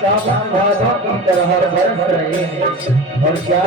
सावधानों की तरह बरस रहे हैं और क्या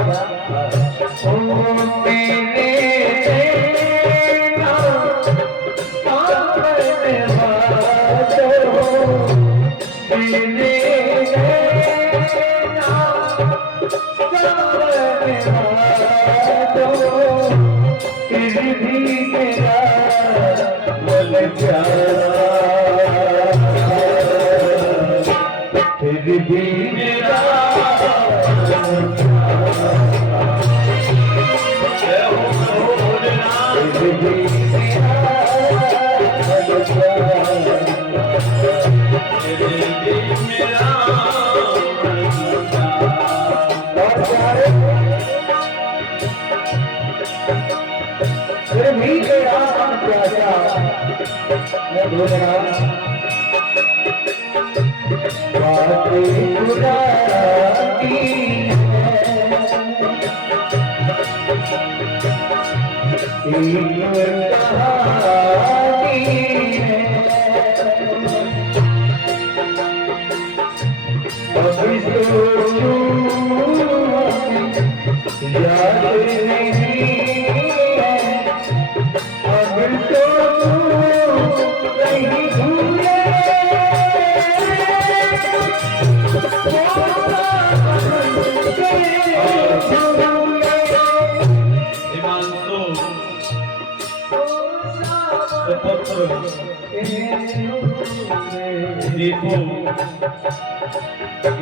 देखो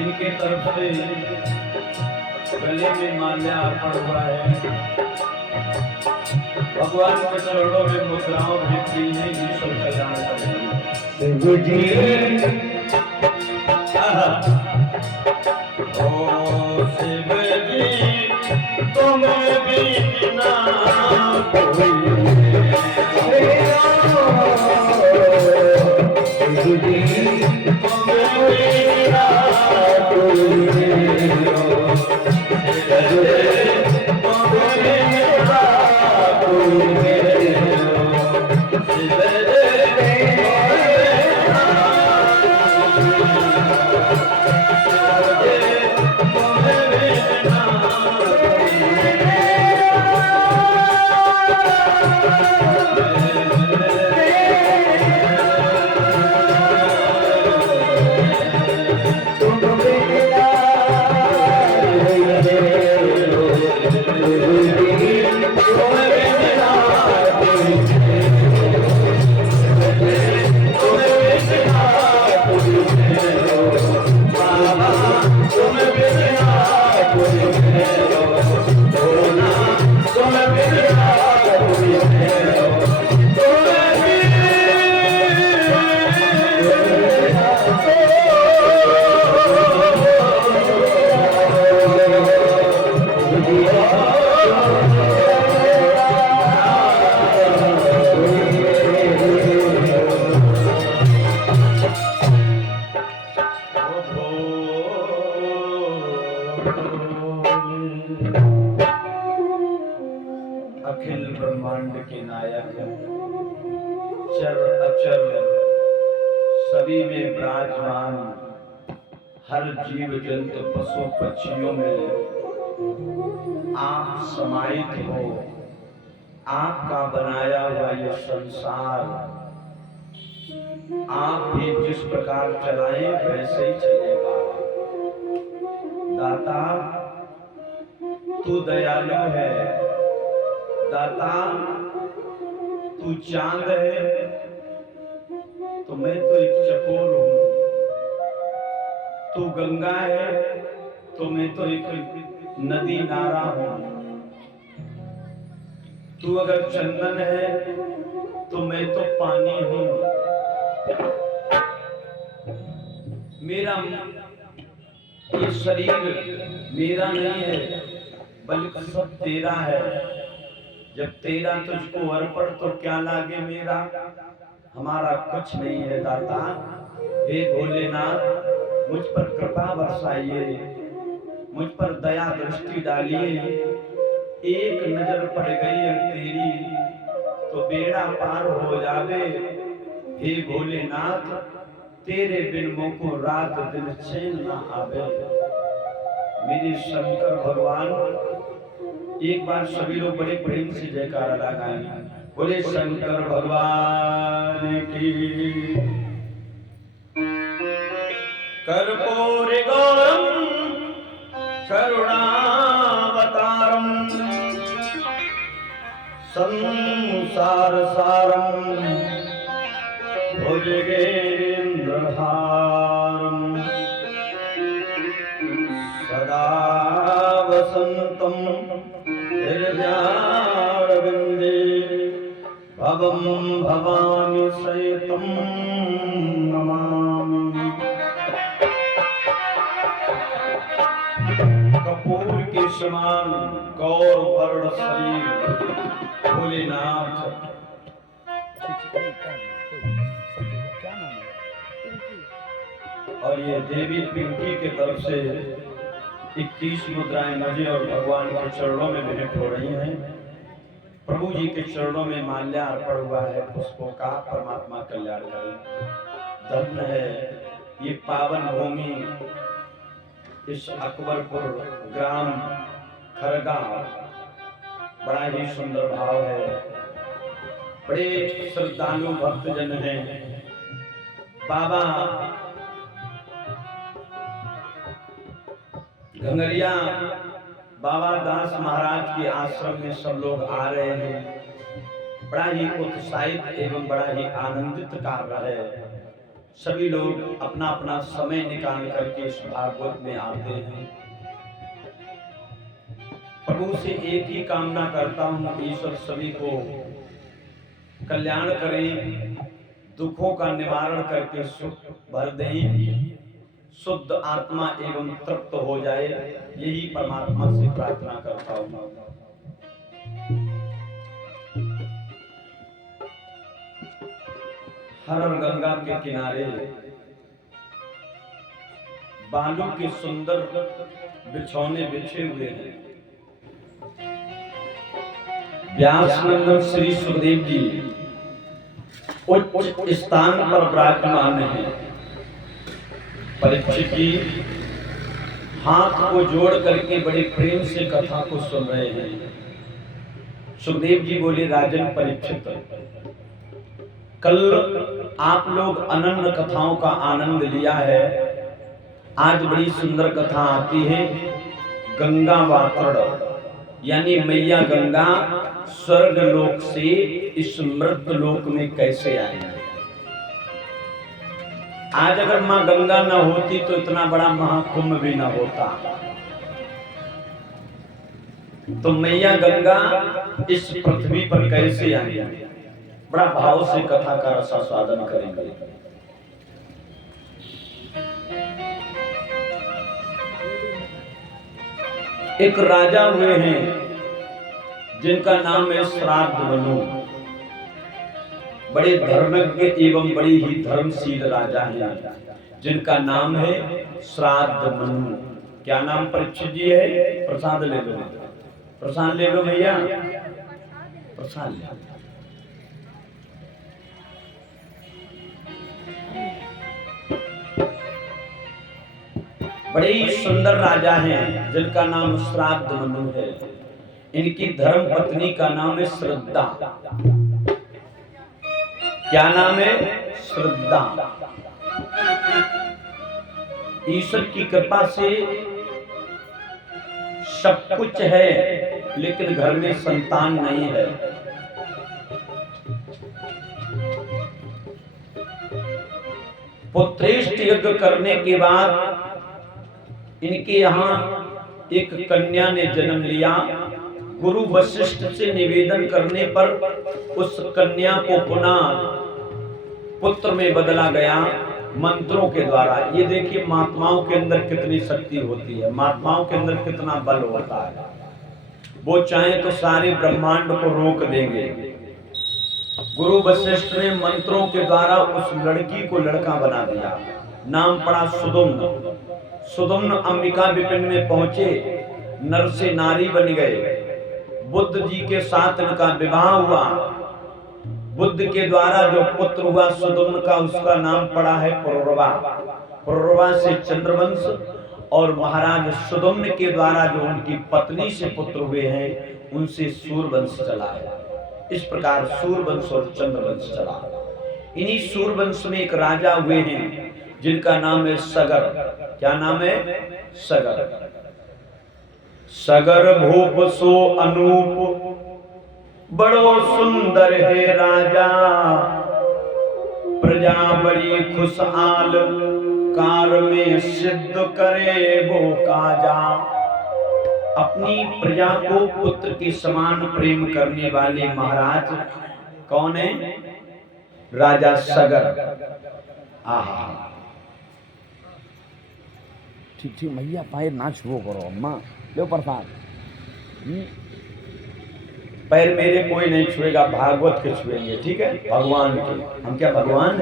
इनके तरफ से गले में माल्या अर्पण हुआ है। भगवान के चरणों में मुद्राओं भेजती है। ईश्वर कल्याण करें। शिव जी ओ शिव जी तुम बिना कोई अखिल ब्रह्मांड के नायक चर अचर सभी में विराजमान हर जीव जंतु पशु पक्षियों में आप समाहित हो। आपका बनाया हुआ ये संसार आप भी जिस प्रकार चलाएं वैसे ही चलेगा। दाता तू दयालु है, दाता तू चांद है, तो मैं तो एक चकोर हूं। तू गंगा है, तो मैं तो एक नदी नारा हूं। तू अगर चंदन है, तो मैं तो पानी हूं। मेरा ये शरीर मेरा नहीं है, बल्कि सब तेरा है। जब तेरा तुझको अर्पण तो क्या लागे मेरा, हमारा कुछ नहीं है दाता। हे भोलेनाथ, मुझ पर कृपा बरसाइए, मुझ पर दया दृष्टि डालिए। एक नजर पड़ गई तेरी तो बेड़ा पार हो जावे। हे भोलेनाथ, तेरे बिन मुझको रात दिन चैन ना आवे। मेरे शंकर भगवान, एक बार सभी लोग बड़े प्रेम से जयकारा लगाएं। बोले शंकर भगवान की। कर्पूर गौरम करुणावतारम संसार सारम भुजगेन्द्रहारम सदा वसंतम हृदयारविंदे भवम भवानी सहितम नमामि। कपूर के समान गौर वर्ण शरीर भोलेनाथ। और ये देवी पिंकी के तरफ से 21 मुद्राएं मुझे और भगवान के चरणों में भेंट हो रही हैं। प्रभु जी के चरणों में माल्या अर्पण हुआ है पुष्पों का। परमात्मा कल्याण करें। धन्य है ये पावन भूमि, इस अकबरपुर ग्राम खरगा। बड़ा ही सुंदर भाव है, बड़े श्रद्धालु भक्तजन हैं। बाबा घंगरिया बाबा दास महाराज के आश्रम में सब लोग आ रहे हैं। बड़ा ही उत्साहित एवं बड़ा ही आनंदित कार्य है। सभी लोग अपना अपना समय निकाल करके इस भागवत में आते हैं। प्रभु से एक ही कामना करता हूँ, ईश्वर सभी को कल्याण करें, दुखों का निवारण करके सुख भर दें, शुद्ध आत्मा एवं तृप्त हो जाए। यही परमात्मा से प्रार्थना करता हूँ। हर गंगा के किनारे बालू के सुंदर बिछौने बिछे हुए हैं। व्यासनंदन श्री सुखदेव जी उच्च स्थान पर विराजमान हैं। परीक्षित जी हाथ को जोड़ करके बड़े प्रेम से कथा को सुन रहे हैं। सुखदेव जी बोले, राजन परीक्षित, कल आप लोग अनन्य कथाओं का आनंद लिया है। आज बड़ी सुंदर कथा आती है। गंगा वातरण यानी मैया गंगा स्वर्ग लोक से इस मृत लोक में कैसे आई। आज अगर मां गंगा न होती तो इतना बड़ा महाकुंभ भी न होता। तो मैया गंगा इस पृथ्वी पर कैसे आई, बड़ा भाव से कथा का रसास्वादन करेंगे। एक राजा हुए हैं जिनका नाम है श्राद्ध मनु। बड़े धर्मज्ञ एवं बड़ी ही धर्मशील राजा हैं जिनका नाम है श्राद्ध मनु। क्या नाम परीक्षित जी है? प्रसाद ले लो, प्रसाद ले लो भैया, प्रसाद ले लो। बड़े ही सुंदर राजा हैं जिनका नाम श्राद्ध मनु है। इनकी धर्म पत्नी का नाम है श्रद्धा। क्या नाम है? श्रद्धा। ईश्वर की कृपा से सब कुछ है, लेकिन घर में संतान नहीं है। पुत्रेष्ट यज्ञ करने के बाद इनके यहाँ एक कन्या ने जन्म लिया। गुरु वशिष्ठ से निवेदन करने पर उस कन्या को पुनः पुत्र में बदला गया मंत्रों के द्वारा। ये देखिए महात्माओं के अंदर कितनी शक्ति होती है, महात्माओं के अंदर कितना बल होता है। वो चाहे तो सारे ब्रह्मांड को रोक देंगे। गुरु वशिष्ठ ने मंत्रों के द्वारा उस लड़की को लड़का बना दिया। नाम पड़ा सुदुम्न। सुदुम्न अंबिका विपिन में पहुंचे, नर से नारी बन गए। बुद्ध जी के साथ इनका विवाह हुआ। बुद्ध के द्वारा जो पुत्र हुआ सुदुम्न का, उसका नाम पड़ा है पुरुरवा। पुरुरवा से चंद्रवंश, और महाराज सुदुम्न के द्वारा जो उनकी पत्नी से पुत्र हुए हैं उनसे सूरवंश चला है। इस प्रकार सूरवंश और चंद्रवंश चला। इन्हीं सूरवंश में एक राजा हुए हैं जिनका नाम है सगर। क्या नाम है? सगर। सगर भूप सो अनूप, बड़ो सुंदर है राजा। प्रजा बड़ी खुशहाल, कार में सिद्ध करे वो काजा। अपनी प्रजा को पुत्र के समान प्रेम करने वाले महाराज कौन है? राजा सगर। आहा, ठीक ठीक मैया पैर ना छुओ करो अम्मा, लो प्रसाद। पैर मेरे कोई नहीं छुएगा, भागवत के छुएंगे, ठीक है? भगवान के। हम क्या भगवान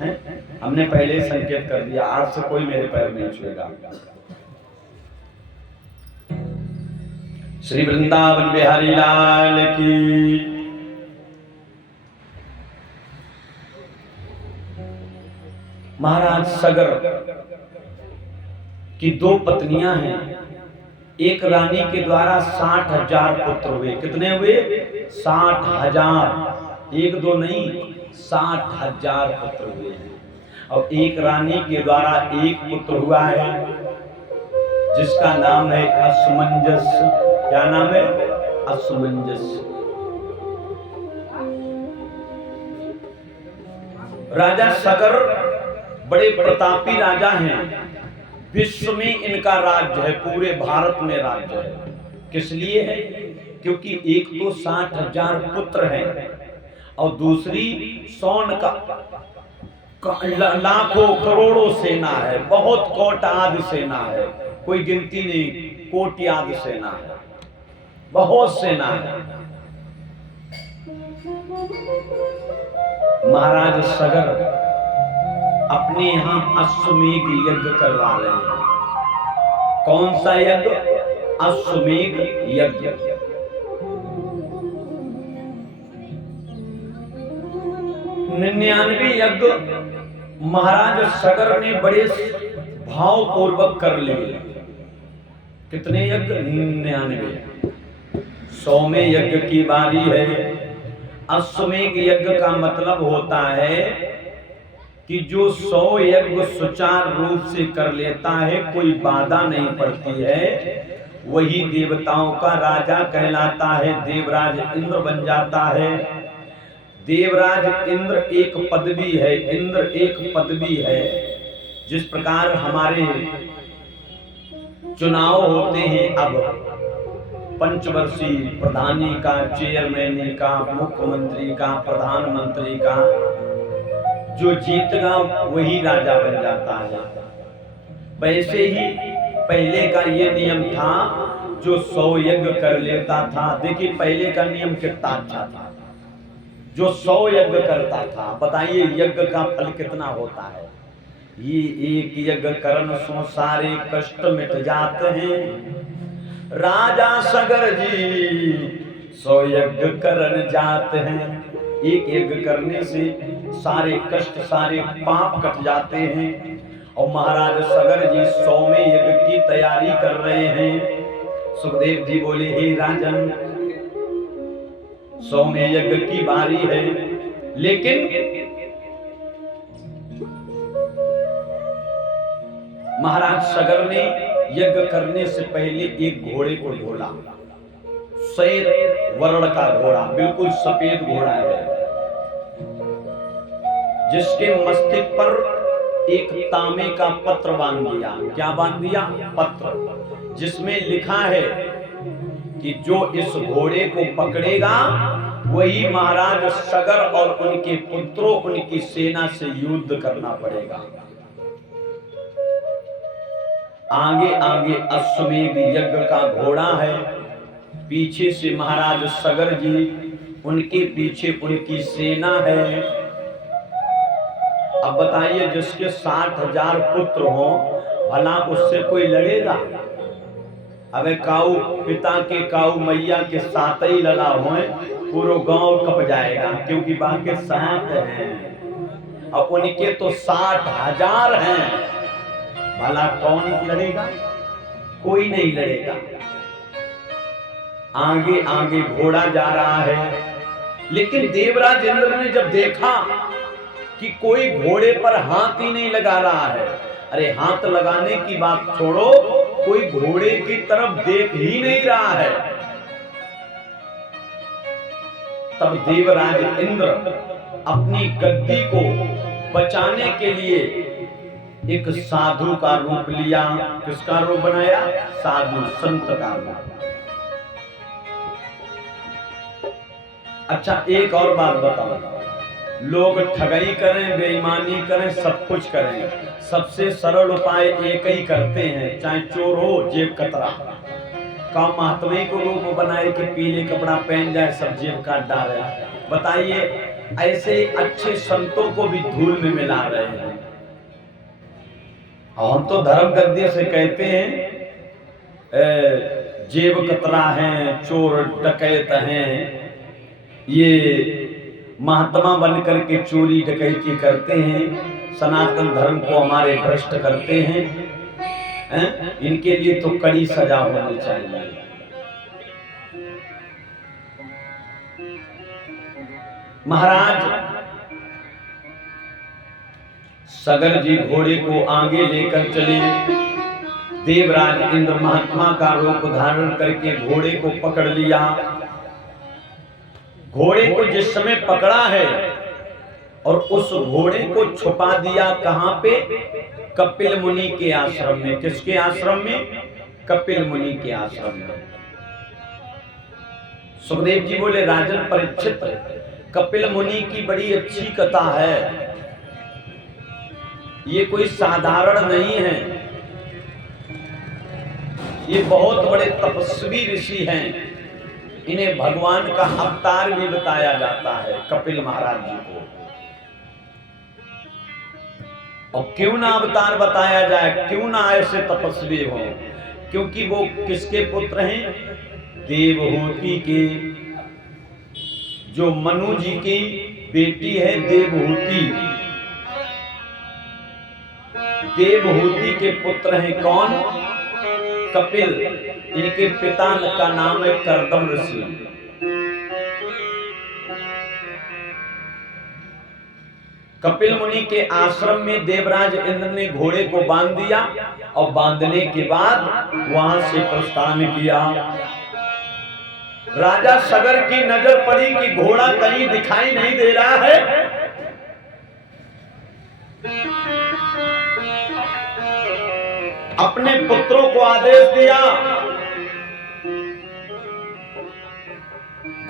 हैं? हमने पहले संकेत कर दिया, आज से कोई मेरे पैर नहीं छुएगा। श्री वृंदावन बिहारी लाल की। महाराज सगर की दो पत्नियां हैं। एक रानी के द्वारा 60,000 पुत्र हुए। कितने हुए? 60,000। एक दो नहीं, 60,000 पुत्र हुए हैं। और एक रानी के द्वारा एक पुत्र हुआ है जिसका नाम है असमंजस। क्या नाम है? असमंजस। राजा सगर बड़े प्रतापी राजा हैं। विश्व में इनका राज्य है, पूरे भारत में राज्य है। किस लिए है? क्योंकि एक तो 60,000 पुत्र हैं और दूसरी स्वर्ण का लाखों करोड़ों सेना है। बहुत कोट्यादि सेना है, कोई गिनती नहीं, कोट्यादि सेना है, बहुत सेना है। महाराज सगर अपने यहां अश्वमेध यज्ञ करवा रहे हैं। कौन सा यज्ञ? अश्वमेध यज्ञ। 99 यज्ञ महाराज सगर ने बड़े भाव पूर्वक कर लिए। कितने यज्ञ? 99। 100वें यज्ञ की बारी है। अश्वमेध यज्ञ का मतलब होता है कि जो 100 यज्ञ सुचारू रूप से कर लेता है, कोई बाधा नहीं पड़ती है, वही देवताओं का राजा कहलाता है। देवराज इंद्र बन जाता है। देवराज इंद्र एक पदवी है, इंद्र एक पदवी है। जिस प्रकार हमारे चुनाव होते हैं, अब पंचवर्षीय प्रधानी का, चेयरमैन का, मुख्यमंत्री का, प्रधानमंत्री का, जो जीतगा वही राजा बन जाता है। वैसे ही पहले का ये नियम था, जो 100 यज्ञ कर लेता था। देखिए पहले का नियम कितना अच्छा था। जो 100 यज्ञ करता था, बताइए यज्ञ का फल कितना होता है? ये एक यज्ञ करन सो सारे कष्ट मिट जाते हैं। राजा सगर जी 100 यज्ञ करन जाते हैं। एक यज्ञ करने से सारे कष्ट सारे पाप कट जाते हैं। और महाराज सगर जी 100वें यज्ञ की तैयारी कर रहे हैं। सुखदेव जी बोले, हे राजन 100वें यज्ञ की बारी है, लेकिन महाराज सगर ने यज्ञ करने से पहले एक घोड़े को ढोला। श्वेत वर्ण का घोड़ा, बिल्कुल सफेद घोड़ा है, जिसके मस्तक पर एक तांबे का पत्र बांध दिया। क्या बांध दिया? पत्र, जिसमें लिखा है कि जो इस घोड़े को पकड़ेगा वही महाराज सगर और उनके पुत्रों, उनकी सेना से युद्ध करना पड़ेगा। आगे आगे अश्वमेध यज्ञ का घोड़ा है, पीछे से महाराज सगर जी, उनके पीछे उनकी सेना है। अब बताइए, जिसके 60,000 पुत्र हो, भला उससे कोई लड़ेगा? अबे काऊ पिता के काऊ मैया के साथ ही लड़ा हो, पूरा गांव कप जाएगा, क्योंकि बाकी 7 हैं और उनके तो 60,000 हैं। भला कौन लड़ेगा? कोई नहीं लड़ेगा। आगे आगे घोड़ा जा रहा है, लेकिन देवराज इंद्र ने जब देखा कि कोई घोड़े पर हाथ ही नहीं लगा रहा है, अरे हाथ लगाने की बात छोड़ो, कोई घोड़े की तरफ देख ही नहीं रहा है, तब देवराज इंद्र अपनी गद्दी को बचाने के लिए एक साधु का रूप लिया। किसका रूप बनाया? साधु संत का रूप। अच्छा, एक और बात बताओ, लोग ठगाई करें, बेईमानी करें, सब कुछ करें, सबसे सरल उपाय एक ही करते हैं, चाहे चोर हो जेब कतरा। का महात्मा को रूप बनाए कि पीले कपड़ा पहन जाए, सब जेब काट डाले। बताइए, ऐसे अच्छे संतों को भी धूल में मिला रहे हैं। हम तो धर्म गद्दी से कहते हैं जेब कतरा हैं, चोर डकैत हैं, ये महात्मा बन करके चोरी डकैती करते हैं, सनातन धर्म को हमारे भ्रष्ट करते हैं, इनके लिए तो कड़ी सजा होनी चाहिए। महाराज सगर जी घोड़े को आगे लेकर चले। देवराज इंद्र महात्मा का रूप धारण करके घोड़े को पकड़ लिया। घोड़े को जिस समय पकड़ा है और उस घोड़े को छुपा दिया, कहां पे? कपिल मुनि के आश्रम में। किसके आश्रम में? कपिल मुनि के आश्रम में। सुखदेव जी बोले, राजन परीक्षित, कपिल मुनि की बड़ी अच्छी कथा है, ये कोई साधारण नहीं है, ये बहुत बड़े तपस्वी ऋषि हैं, इन्हें भगवान का अवतार भी बताया जाता है कपिल महाराज जी को। और क्यों ना अवतार बताया जाए, क्यों ना ऐसे तपस्वी हो? क्योंकि वो किसके पुत्र हैं? देवहूति के। जो मनु जी की बेटी है देवहूति, देवहूति के पुत्र हैं कौन? कपिल। इनके पिता का नाम है कर्दम ऋषि। कपिल मुनि के आश्रम में देवराज इंद्र ने घोड़े को बांध दिया और बांधने के बाद वहां से प्रस्थान किया। राजा सगर की नजर पड़ी कि घोड़ा कहीं दिखाई नहीं दे रहा है। अपने पुत्रों को आदेश दिया,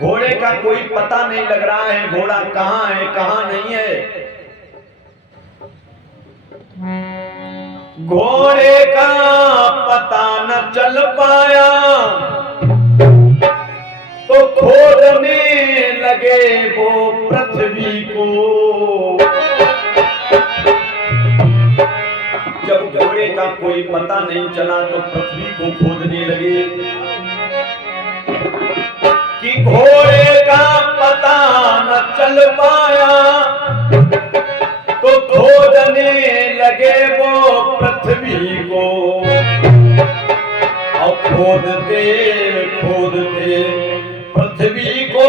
घोड़े का कोई पता नहीं लग रहा है, घोड़ा कहां है कहां नहीं है। घोड़े का पता न चल पाया तो खोजने लगे वो पृथ्वी को। का कोई पता नहीं चला तो पृथ्वी को खोदने लगे कि घोड़े का पता न चल पाया, तो खोदने लगे वो पृथ्वी को। और खोदते खोदते पृथ्वी को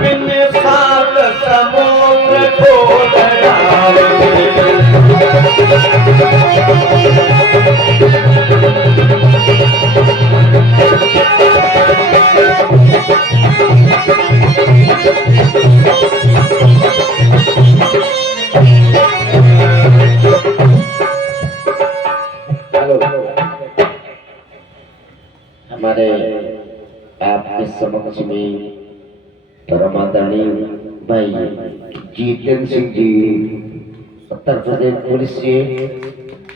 बिन 7 समुद्र खोद डाले। हमारे आपके समक्ष में परमादरणीय भाई जितेंद्र सिंह जी उत्तर प्रदेश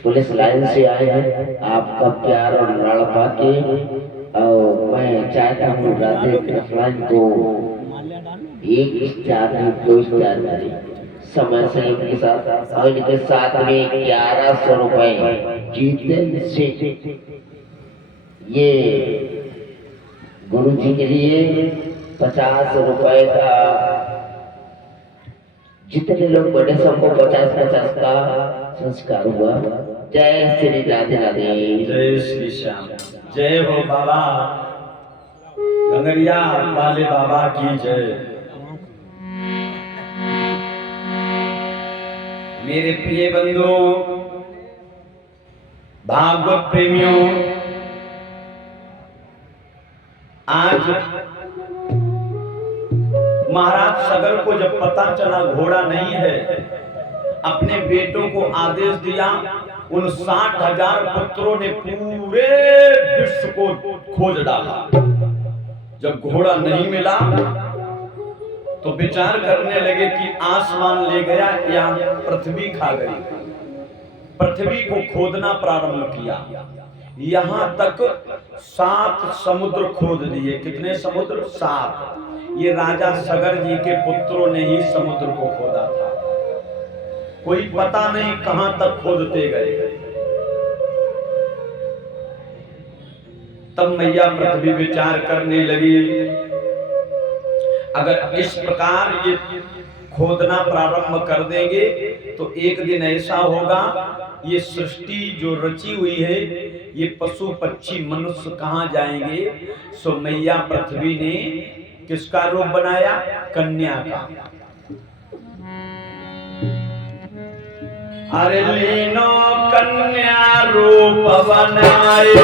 पुलिस लाइन से आए हैं। आपका प्यार और लाड़ पाके और मैं चाहता हूँ राधे कृष्ण को 1 स्टार 2 स्टार समय से इनके साथ और इनके साथ में 1100 रुपए जितेंद्र सिंह ये गुरु जी के लिए 50 रुपए का, जितने लोग बड़े सबको 50-50 का संस्कार हुआ। जय श्री राधे राधे। जय श्री श्याम। जय हो बाबा गंगरिया वाले बाबा की जय। मेरे प्रिय बंधुओं, भागवत प्रेमियों, आज महाराज सगर को जब पता चला घोड़ा नहीं है, अपने बेटों को आदेश दिया। उन 60,000 पुत्रों ने पूरे विश्व को खोज डाला। जब घोड़ा नहीं मिला तो विचार करने लगे कि आसमान ले गया या पृथ्वी खा गई। पृथ्वी को खोदना प्रारंभ किया, यहां तक 7 समुद्र खोद दिए। कितने समुद्र? 7। ये राजा सगर जी के पुत्रों ने ही समुद्र को खोदा था। कोई पता नहीं कहां तक खोदते गए। तब मैया पृथ्वी विचार करने लगी, अगर इस प्रकार ये खोदना प्रारंभ कर देंगे तो एक दिन ऐसा होगा, ये सृष्टि जो रची हुई है, ये पशु पक्षी मनुष्य कहाँ जाएंगे। सो मैया पृथ्वी ने किसका रूप बनाया? कन्या का। अरे लीनो कन्या रूप बनाए,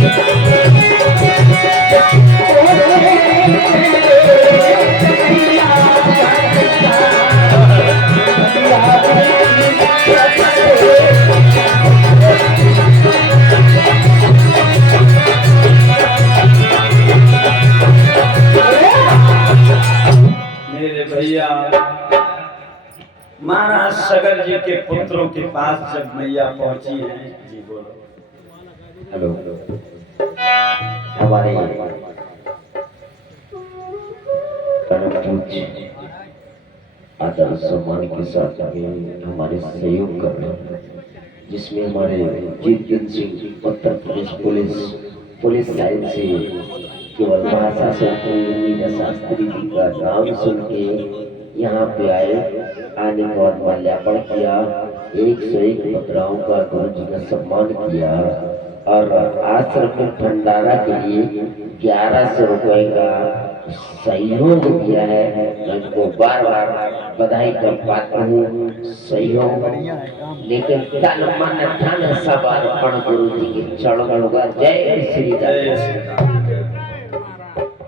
मेरे भैया महाराज सगर जी के पुत्रों के पास जब मैया पहुंची है, जी बोलो। हेलो, हमारे परम पूज्य आदर सम्मान के साथ हमारे सहयोग कर रहे हैं, जिसमें हमारे जीतन सिंह उत्तर प्रदेश पुलिस लाइन से केवल महाशासन शास्त्री जी का नाम सुन के यहाँ पे आए, आने के बाद माल्यार्पण किया, 101 मुद्राओं का गुरु जी का सम्मान किया और आश्रम में भंडारा के लिए 1100 रुपए का सहयोग दिया है। मैं उनको बार बार बधाई का पात्र हूँ। सहयोग लेकिन तन मन धन सब अर्पण गुरु जी के चरणों का। जय श्री राम।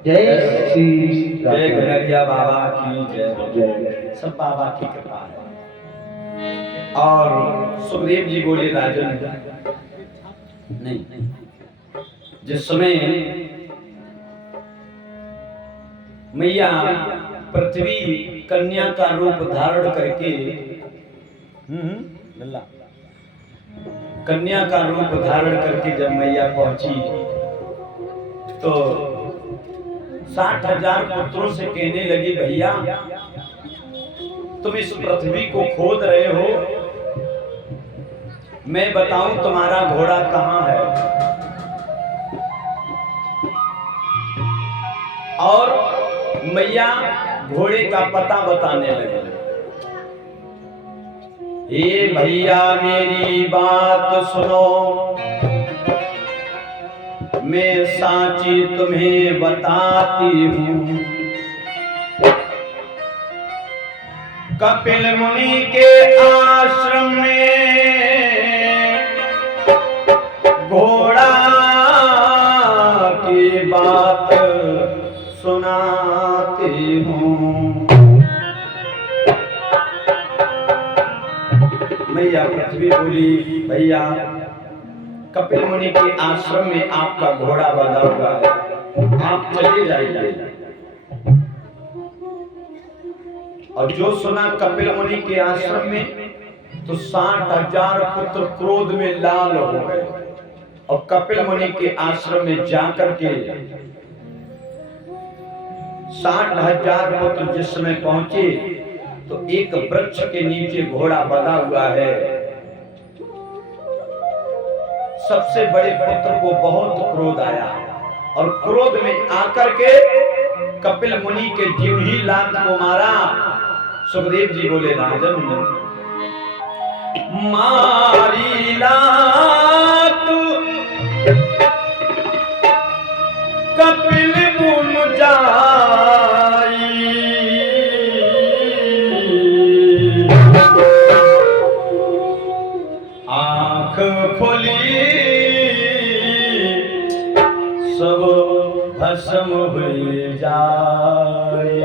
जय श्री जय कन्हैया बाबा की जय। सब बाबा की कृपा है। और सुखदेव जी बोले राजन नहीं, जिस समय मैया पृथ्वी कन्या का रूप धारण करके कन्या का रूप धारण करके जब मैया पहुंची तो 60,000 पुत्रों से कहने लगी, भैया तुम इस पृथ्वी को खोद रहे हो, मैं बताऊं तुम्हारा घोड़ा कहां है। और मैया घोड़े का पता बताने लगे। हे भैया मेरी बात सुनो, मैं साची तुम्हें बताती हूँ। कपिल मुनि के आश्रम में घोड़ा की बात सुनाती हूँ। मैया पृथ्वी बोली, भैया कपिल मुनि के आश्रम में आपका घोड़ा बंधा हुआ है, आप चले जाइए। और जो सुना कपिल मुनि के आश्रम में तो 60,000 पुत्र क्रोध में लाल हो गए और कपिल मुनि के आश्रम में जाकर के 60,000 पुत्र जिस समय पहुंचे तो एक वृक्ष के नीचे घोड़ा बंधा हुआ है। सबसे बड़े पुत्र को बहुत क्रोध आया और क्रोध में आकर के कपिल मुनि के जीव ही लात को मारा। सुखदेव जी बोले, राजन मारी लात कपिल मुन जाई, आंख खोली सब भस्म हुई जाए।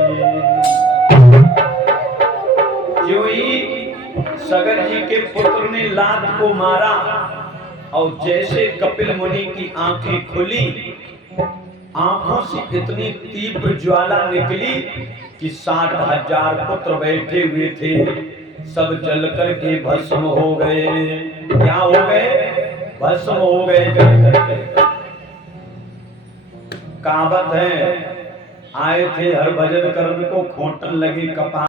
जो ही सगर जी के पुत्र ने लात को मारा और जैसे कपिल मुनि की आंखें खुली, आंखों से इतनी तीव्र ज्वाला निकली कि 60,000 पुत्र बैठे हुए थे सब जल करके भस्म हो गए। क्या हो गए? भस्म हो गए जल करके। कहावत है, आए थे हर भजन कर्म को खोटन लगे कपाल।